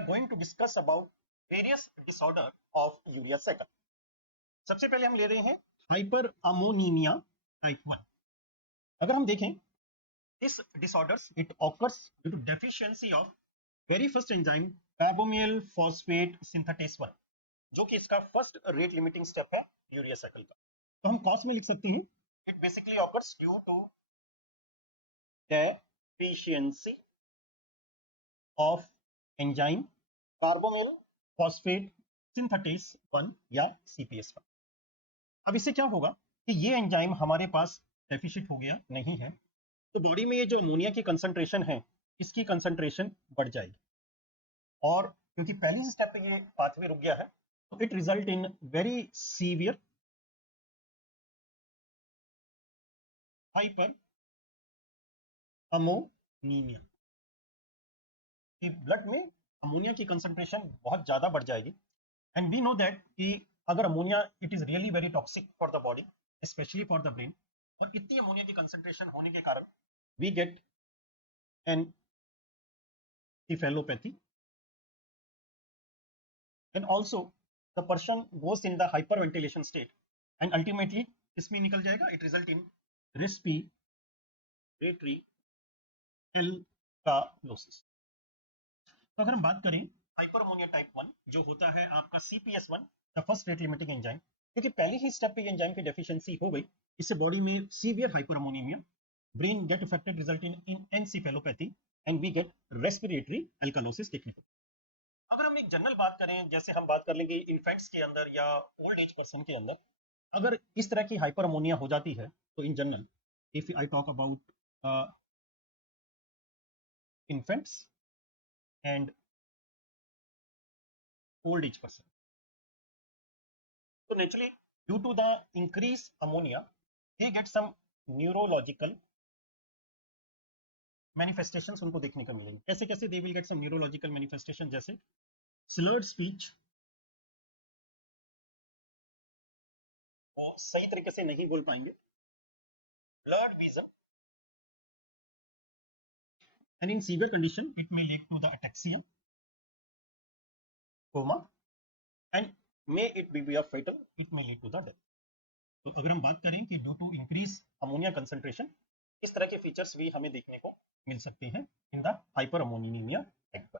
are going to discuss about various disorder of urea cycle. सबसे पहले हम ले रहे हैं हाइपर अमोनीमिया टाइप 1. अगर हम देखें this disorders it occurs due to deficiency of very first enzyme carbamyl phosphate synthetase 1, जो कि इसका फर्स्ट रेट लिमिटिंग स्टेप है यूरिया साइकिल का. तो हम कॉस में लिख सकते हैं it basically occurs due to deficiency of enzyme carbamyl phosphate synthetase 1 या CPS1. अब इससे क्या होगा कि ये एंजाइम हमारे पास डेफिशिएंट हो गया नहीं है, तो बॉडी में ये जो अमोनिया की कंसंट्रेशन है इसकी कंसंट्रेशन बढ़ जाएगी, और क्योंकि पहली स्टेप पे ये पाथवे रुक गया है तो it result in very severe hyperammonemia. कि ब्लड में अमोनिया की कंसंट्रेशन बहुत ज्यादा बढ़ जाएगी. एंड वी नो दैट कि अगर ammonia it is really very toxic for the body, specially for the brain, और इतनी अमोनिया की कंसंट्रेशन होने के कारण we get an encephalopathy, and also the person goes in the hyperventilation state and ultimately इसमें निकल जाएगा इट रिजल्ट इन रेस्पिरेटरी एल्कालोसिस. तो अगर हम बात करें हाइपर अमोनिया टाइप 1 जो होता है आपका CPS1 the first rate limiting enzyme, क्योंकि पहले ही स्टेप पे एंजाइम की डेफिशिएंसी हो गई, इससे बॉडी में severe hyperammonemia, brain get affected result in encephalopathy and we get respiratory alkalosis देखने को. अगर हम एक जनरल बात करें, जैसे हम बात कर लेंगे इन्फेंट्स के अंदर या ओल्ड एज पर्सन के अंदर, अगर इस तरह की हाइपर अमोनिया हो जाती है तो in general if I talk about infants and old age person, so naturally due to the increased ammonia they get some neurological manifestations उनको देखने को मिलेंगे. कैसे कैसे they will get some neurological manifestation, जैसे slurred speech, वो सही तरीके से नहीं बोल पाएंगे, blurred vision, and in severe condition it may lead to the ataxia, coma, and may it be a fatal, it may lead to the death. तो अगर हम बात करें कि due to increase ammonia concentration इस तरह के फीचर्स भी हमें देखने को मिल सकते हैं in the hyperammonemia type पर.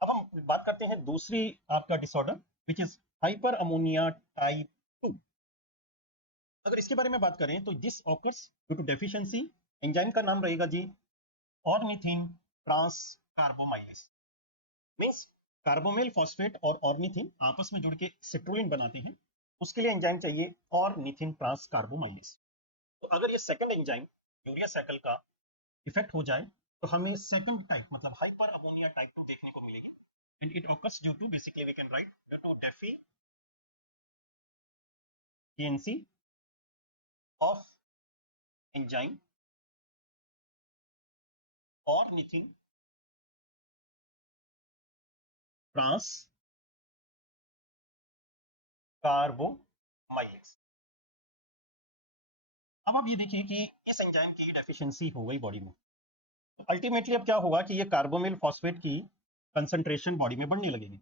अब हम बात करते हैं दूसरी आपका disorder which is hyper ammonia type 2. अगर इसके बारे में बात करें तो this occurs due to deficiency, enzyme का नाम रहेगा जी ornithine transcarbamylase. Means carbamoyl phosphate और ऑर्निथिन आपस में जुड़ के सिट्रुलिन बनाते हैं, उसके लिए एंजाइम चाहिए ऑर्निथिन ट्रांसकार्बोमाइलेज. तो अगर ये सेकंड एंजाइम यूरिया साइकिल का इफेक्ट हो जाए तो हमें सेकंड टाइप मतलब हाइपर अमोनिया टाइप 2 देखने को मिलेगी. And it occurs due to basically we can write due to deficiency of enzyme ornithine transcarbamylase. अब आप ये देखिए कि इस एंजाइम की डेफिशिएंसी हो गई बॉडी में, तो अल्टीमेटली अब क्या होगा कि ये कार्बोमिल फॉस्फेट की कंसंट्रेशन बॉडी में बढ़ने लगेगी,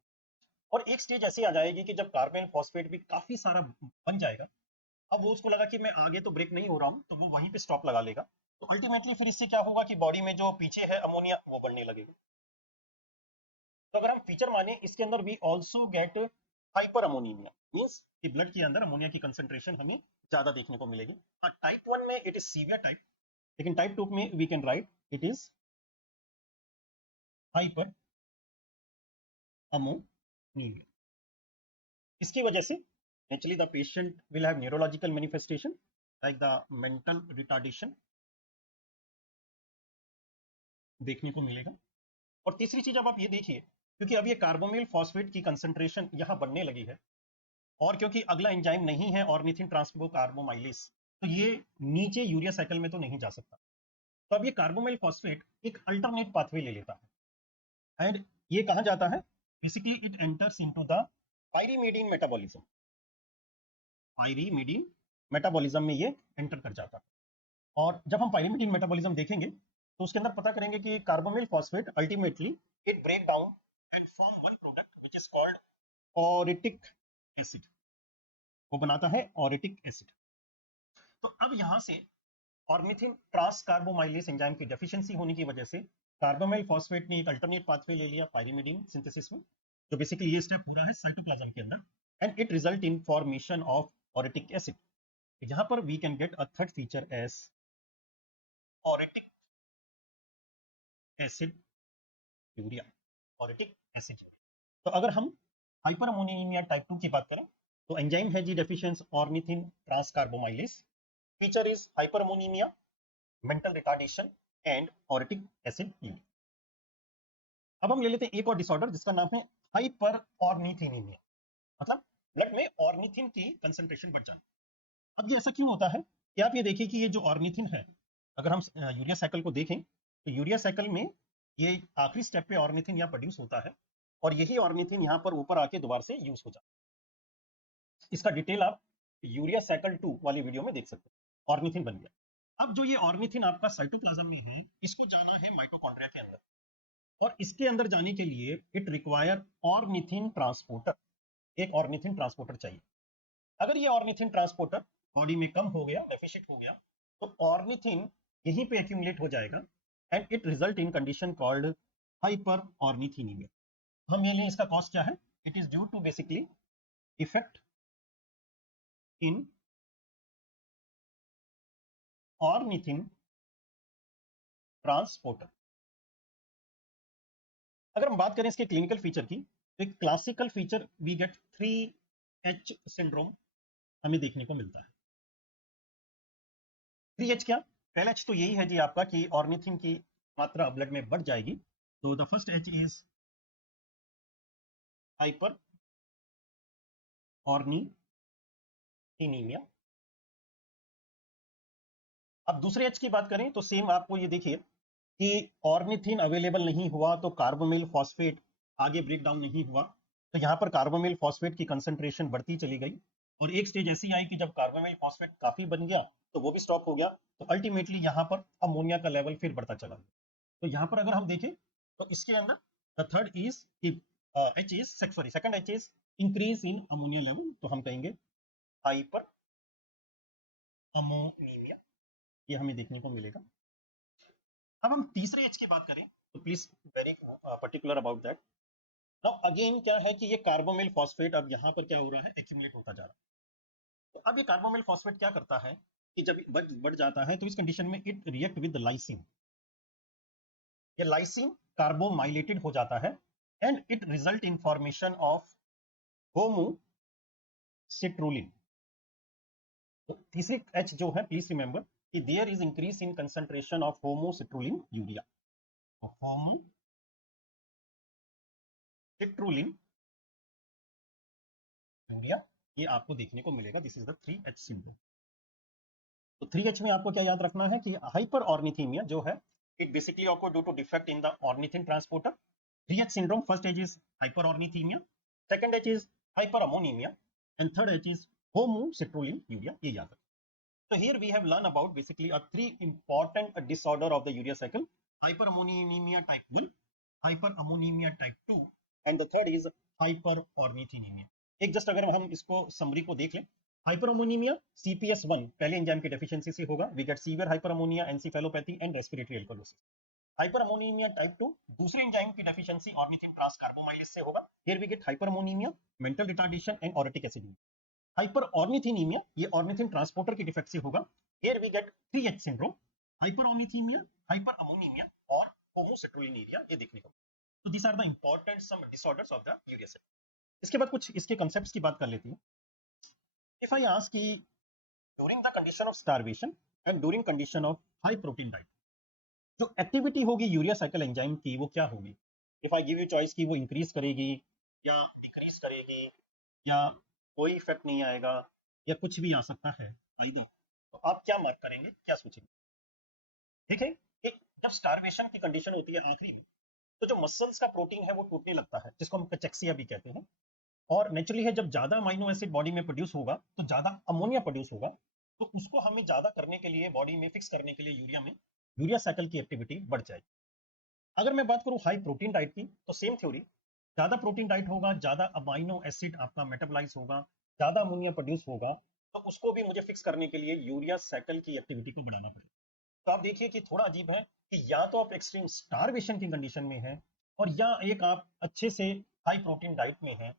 और एक स्टेज ऐसी आ जाएगी कि जब कार्बोमिल फॉस्फेट भी काफी सारा बन जाएगा, अब वो उसको लगा कि मैं आगे तो ब्रेक नहीं हो रहा हूं, तो वो वहीं पे स्टॉप लगा लेगा. तो अल्टीमेटली फिर इससे क्या होगा कि बॉडी में जो पीछे है अमोनिया वो बढ़ने लगेगा. तो अगर हम फीचर माने इसके अंदर we also get hyperammonemia, means कि ब्लड के अंदर अमोनिया की कंसंट्रेशन हमें ज्यादा देखने को मिलेगी. टाइप 1 में इट इज सीवियर टाइप, लेकिन टाइप 2 में we can write it is hyperammonemia. इसकी वजह से naturally the patient will have neurological manifestation like the mental retardation देखने को मिलेगा. और तीसरी चीज अब आप ये देखिए, क्योंकि अब ये कार्बोमिल फॉस्फेट की कंसंट्रेशन यहां बढ़ने लगी है, और क्योंकि अगला एंजाइम नहीं है ऑर्निथिन ट्रांसकार्बोमाइलेज, तो ये नीचे यूरिया साइकिल में तो नहीं जा सकता. तो अब ये कार्बोमिल फॉस्फेट एक अल्टरनेट पाथवे ले लेता है, एंड ये कहां जाता है, basically it enters into the pyrimidine metabolism. Pyrimidine metabolism में ये एंटर कर जाता है. और जब हम पायरीमिडीन मेटाबॉलिज्म देखेंगे तो उसके अंदर पता करेंगे कि carbamoyl phosphate ultimately it break down and form one product which is called orotic acid, वो बनाता है ऑरिटिक एसिड। तो अब यहां से ऑर्निथिन ट्रांसकार्बोमाइलेज एंजाइम की डेफिशिएंसी होने की वजह से कार्बोमाइल फॉस्फेट ने एक अल्टरनेट पाथवे ले लिया पायरिमिडीन सिंथेसिस में, जो बेसिकली ये स्टेप पूरा है साइटोप्लाज्म के अंदर, and it result in formation of orotic acid. यहां पर we can get a third feature as orotic aciduria, orotic aciduria. तो अगर हम हाइपर अमोनिया टाइप 2 की बात करें तो एंजाइम है जी deficiency ornithine transcarbamylase, feature is hyper ammonia, mental retardation and orotic aciduria. अब हम ले लेते हैं एक और डिसऑर्डर जिसका नाम है हाइपर ऑर्निथिनीमिया, मतलब ब्लड में ऑर्निथिन की कंसंट्रेशन बढ़ जाना। अब ये ऐसा क्यों होता है कि आप ये देखिए कि ये जो ऑर्निथिन है, अगर हम यूरिया साइकिल को देखें तो यूरिया साइकिल में ये आखिरी स्टेप पे ऑर्निथिन यहाँ प्रोड्यूस होता है और यही ऑर्निथिन यहाँ पर ऊपर आके दोबारा से यूज हो जाता है। इसका डिटेल आप यूरिया साइकिल 2 वाली वीडियो में देख सकते हैं। ऑर्निथिन बन गया। अब जो ये ऑर्निथिन आपका साइटोप्लाज्म में है, इसको जाना है माइटोकॉन्ड्रिया के अंदर, और इसके अंदर जाने के लिए इट रिक्वायर ऑर्निथिन ट्रांसपोर्टर, एक ऑर्निथिन ट्रांसपोर्टर चाहिए। अगर ये ऑर्निथिन ट्रांसपोर्टर बॉडी में कम हो गया, डेफिशिट हो गया, तो ऑर्निथिन यहीं पे एक्यूमुलेट हो जाएगा and it result in condition called hyperornithinemia. हम ये लें, इसका कॉज क्या है? It is due to basically effect in ornithine transporter. अगर हम बात करें इसके क्लिनिकल फीचर की, तो एक classical feature we get 3H syndrome हमें देखने को मिलता है। 3H क्या? पहला H तो यही है जी आपका कि ऑर्निथिन की मात्रा ब्लड में बढ़ जाएगी। तो the first H is hyperornithinemia. अब दूसरे H की बात करें तो सेम आपको ये देखिए कि ऑर्निथिन अवेलेबल नहीं हुआ तो कार्बोमिल फॉस्फेट आगे ब्रेक डाउन नहीं हुआ, तो यहाँ पर कार्बोमिल फॉस्फेट की कंसंट्रेशन बढ़ती चली गई और एक स्टेज ऐसी आई कि जब कार्बोमिल फॉस्फेट काफी बन गया तो वो भी स्टॉप हो गया, तो अल्टीमेटली यहाँ पर अमोनिया का लेवल फिर बढ़ता चला गया। तो यहाँ पर अगर हम देखें तो इसके अंदर the third is H is sorry second H is increase in ammonia level, तो हम कहेंगे हाइपर अमोनीमिया, ये हमें देखने को मिलेगा। अब हम तीसरे एच की बात करें तो please very particular about that. Now again क्या है कि ये कार्बोमिल फॉस्फेट अब यहाँ पर क्या हो रहा है, एक्यूमुलेट होता जा रहा है। तो अब ये कार्बोमिल फॉस्फेट क्या करता है कि जब बढ़ जाता है तो इस कंडीशन में इट रिएक्ट विद लाइसिन, ये लाइसिन कार्बोमाइलेटेड हो जाता है and it result in formation of homocitrulline. तो तीसरी एच जो है, प्लीज रिमेंबर कि there is increase in concentration of homocitrullinuria, homocitrullinuria, ये आपको देखने को मिलेगा। This is the 3H syndrome. तो 3H में आपको क्या याद रखना है कि हाइपर ऑर्निथीमिया जो है, it basically occur due to defect in the ornithine transporter. 3H syndrome, first H is hyperornithinemia, second H is hyperammonemia and third H is homocitrullinuria, ये याद रखें। So here we have learned about basically a three important disorder of the urea cycle: hyperammonemia type 1, hyperammonemia type 2, and the third is hyperornithinemia. एक just अगर हम इसको summary को देख लें, हाइपरअमोनीमिया CPS1 पहले एंजाइम की डेफिशिएंसी से होगा, we get severe hyperammonemia, encephalopathy and respiratory alkalosis. Hyperammonemia type 2 दूसरे एंजाइम की डेफिशिएंसी ऑर्निथिन ट्रांसकार्बोमाइलेज से होगा, here we get hyperammonemia, mental retardation and orotic acid. Hyperornithinemia ये ऑर्निथिन ट्रांसपोर्टर की डिफेक्ट से होगा, here we get 3H syndrome, hyperornithinemia, hyperammonemia और homocitrullinuria, ये देखने को। तो this are the important some disorders of the urea cycle. इसके बाद कुछ इसके कांसेप्ट्स की बात कर लेते हैं। इफ आई आस्क कि during the condition of starvation and during condition of high protein diet, जो एक्टिविटी होगी यूरिया साइकिल एंजाइम की वो क्या होगी? If I give you choice कि वो इंक्रीज करेगी या डिक्रीज करेगी या कोई इफेक्ट नहीं आएगा या कुछ भी आ सकता है आइदर, तो आप क्या मार्क करेंगे, क्या सोचेंगे? ठीक है, कि जब स्टारवेशन की कंडीशन होती है आखिरी में, तो जो मसल्स का प्रोटीन है वो टूटने लगता है, जिसको हम कैचेक्सिया भी कहते हैं। और नेचुरली है, जब ज्यादा अमीनो एसिड बॉडी में प्रोड्यूस होगा तो ज्यादा अमोनिया प्रोड्यूस होगा, तो उसको हमें ज्यादा करने के लिए, बॉडी में फिक्स करने के लिए यूरिया में यूरिया साइकिल की एक्टिविटी बढ़ जाएगी। अगर मैं बात करूं हाई प्रोटीन डाइट की, तो सेम थ्योरी, ज्यादा प्रोटीन डाइट होगा, ज्यादा अमाइनो एसिड आपका मेटाबोलाइज होगा, ज्यादा अमोनिया प्रोड्यूस होगा, तो उसको भी मुझे फिक्स करने के लिए यूरिया साइकिल की एक्टिविटी को बढ़ाना पड़ेगा। तो आप देखिए कि थोड़ा अजीब है कि या तो आप एक्सट्रीम स्टारवेशन की कंडीशन में हैं और या एक आप अच्छे से हाई प्रोटीन डाइट में हैं।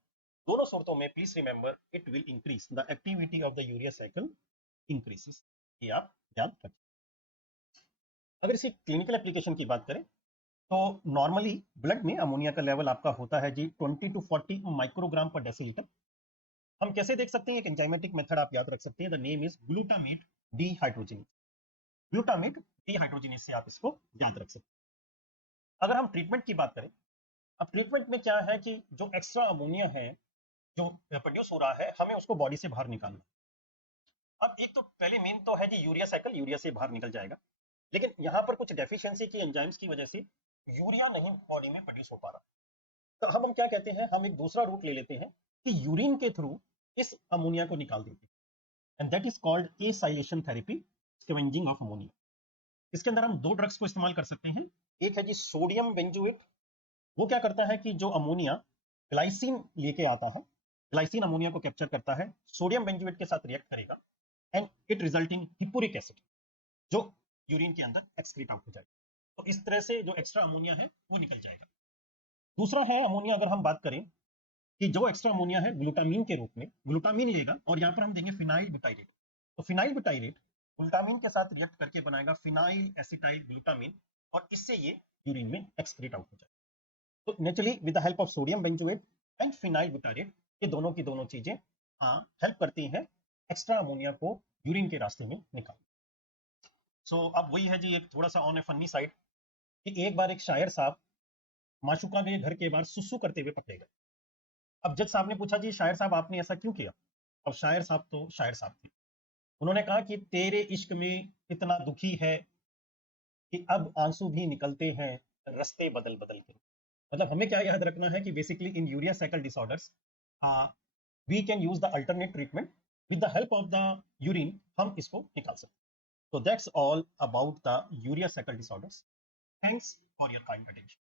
दोनों सूरतों में please remember it will increase the activity of the urea cycle increases. ये आप याद रखें। अगर इसी क्लिनिकल एप्लीकेशन की बात करें तो नॉर्मली ब्लड में अमोनिया का लेवल आपका होता है जी 20 to 40 माइक्रोग्राम पर डेसीलीटर। हम कैसे देख सकते हैं? एक एंजाइमेटिक मेथड आप याद रख सकते हैं, the name is glutamate dehydrogenase. Glutamate dehydrogenase से आप इसको याद रख सकते हैं। अगर हम ट्रीटमेंट की बात करें, अब ट्रीटमेंट में क्या है कि जो एक्स्ट्रा अमोनिया है जो प्रोड्यूस हो रहा है, हमें उसको बॉडी से बाहर निकालना। अब एक तो पहले मेन तो है कि यूरिया साइकिल, यूरिया से बाहर निकल जाएगा, लेकिन यहां पर कुछ डेफिशिएंसी की एंजाइम्स की वजह से यूरिया नहीं बॉडी में प्रोड्यूस हो पा रहा। तो हम क्या कहते हैं, हम एक दूसरा रूट ले लेते हैं कि यूरिन के थ्रू इस अमोनिया को निकाल देते हैं, and that is called acylation therapy, scavenging of ammonia. इसके अंदर हम दो ड्रग्स को इस्तेमाल कर सकते हैं। एक है जी सोडियम बेंजोएट। वो क्या करता है कि जो अमोनिया ग्लाइसिन लेके आता है, ग्लाइसिन अमोनिया को कैप्चर करता है, सोडियम बेंजोएट के साथ रिएक्ट करेगा एंड इट रिजल्टिंग हिप्पूरिक एसिड जो यूरिन के अंदर एक्सक्रीट आउट हो जाएगा। तो इस तरह से जो एक्स्ट्रा अमोनिया है वो निकल जाएगा। दूसरा है अमोनिया, अगर हम बात करें कि जो एक्स्ट्रा अमोनिया है ग्लूटामीन के रूप में, ग्लूटामीन लेगा और यहाँ पर हम देंगे फिनाइल ब्यूटाइरेट। तो फिनाइल ब्यूटाइरेट ग्लूटामीन के साथ रिएक्ट करके बनाएगा फिनाइल एसिटाइल ग्लूटामीन और इससे ये यूरिन में एक्सक्रीट आउट हो जाएगा। तो naturally with the help of sodium benzoate and phenyl butyrate, ये दोनों की दोनों चीजें हेल्प करती हैं एक्स्ट्रा अमोनिया को यूरिन के रास्ते में निकालने। सो अब वही है जी एक थोड़ा सा ऑन ए फनी साइड कि एक बार एक शायर साहब माशुका के घर के बाहर सुसु करते हुए पकड़े गए। अब जज साहब ने पूछा जी शायर साहब आपने ऐसा क्यों किया? अब शायर साहब तो शायर साहब थे, उन्होंने कहा कि तेरे इश्क में इतना दुखी है कि अब आंसू भी निकलते हैं रास्ते बदल बदल के। मतलब हमें क्या याद रखना है कि basically in urea cycle disorders we can use the alternate treatment with the help of the urine, हम इसको निकाल सकते हैं। So that's all about the urea cycle disorders. Thanks for your kind attention.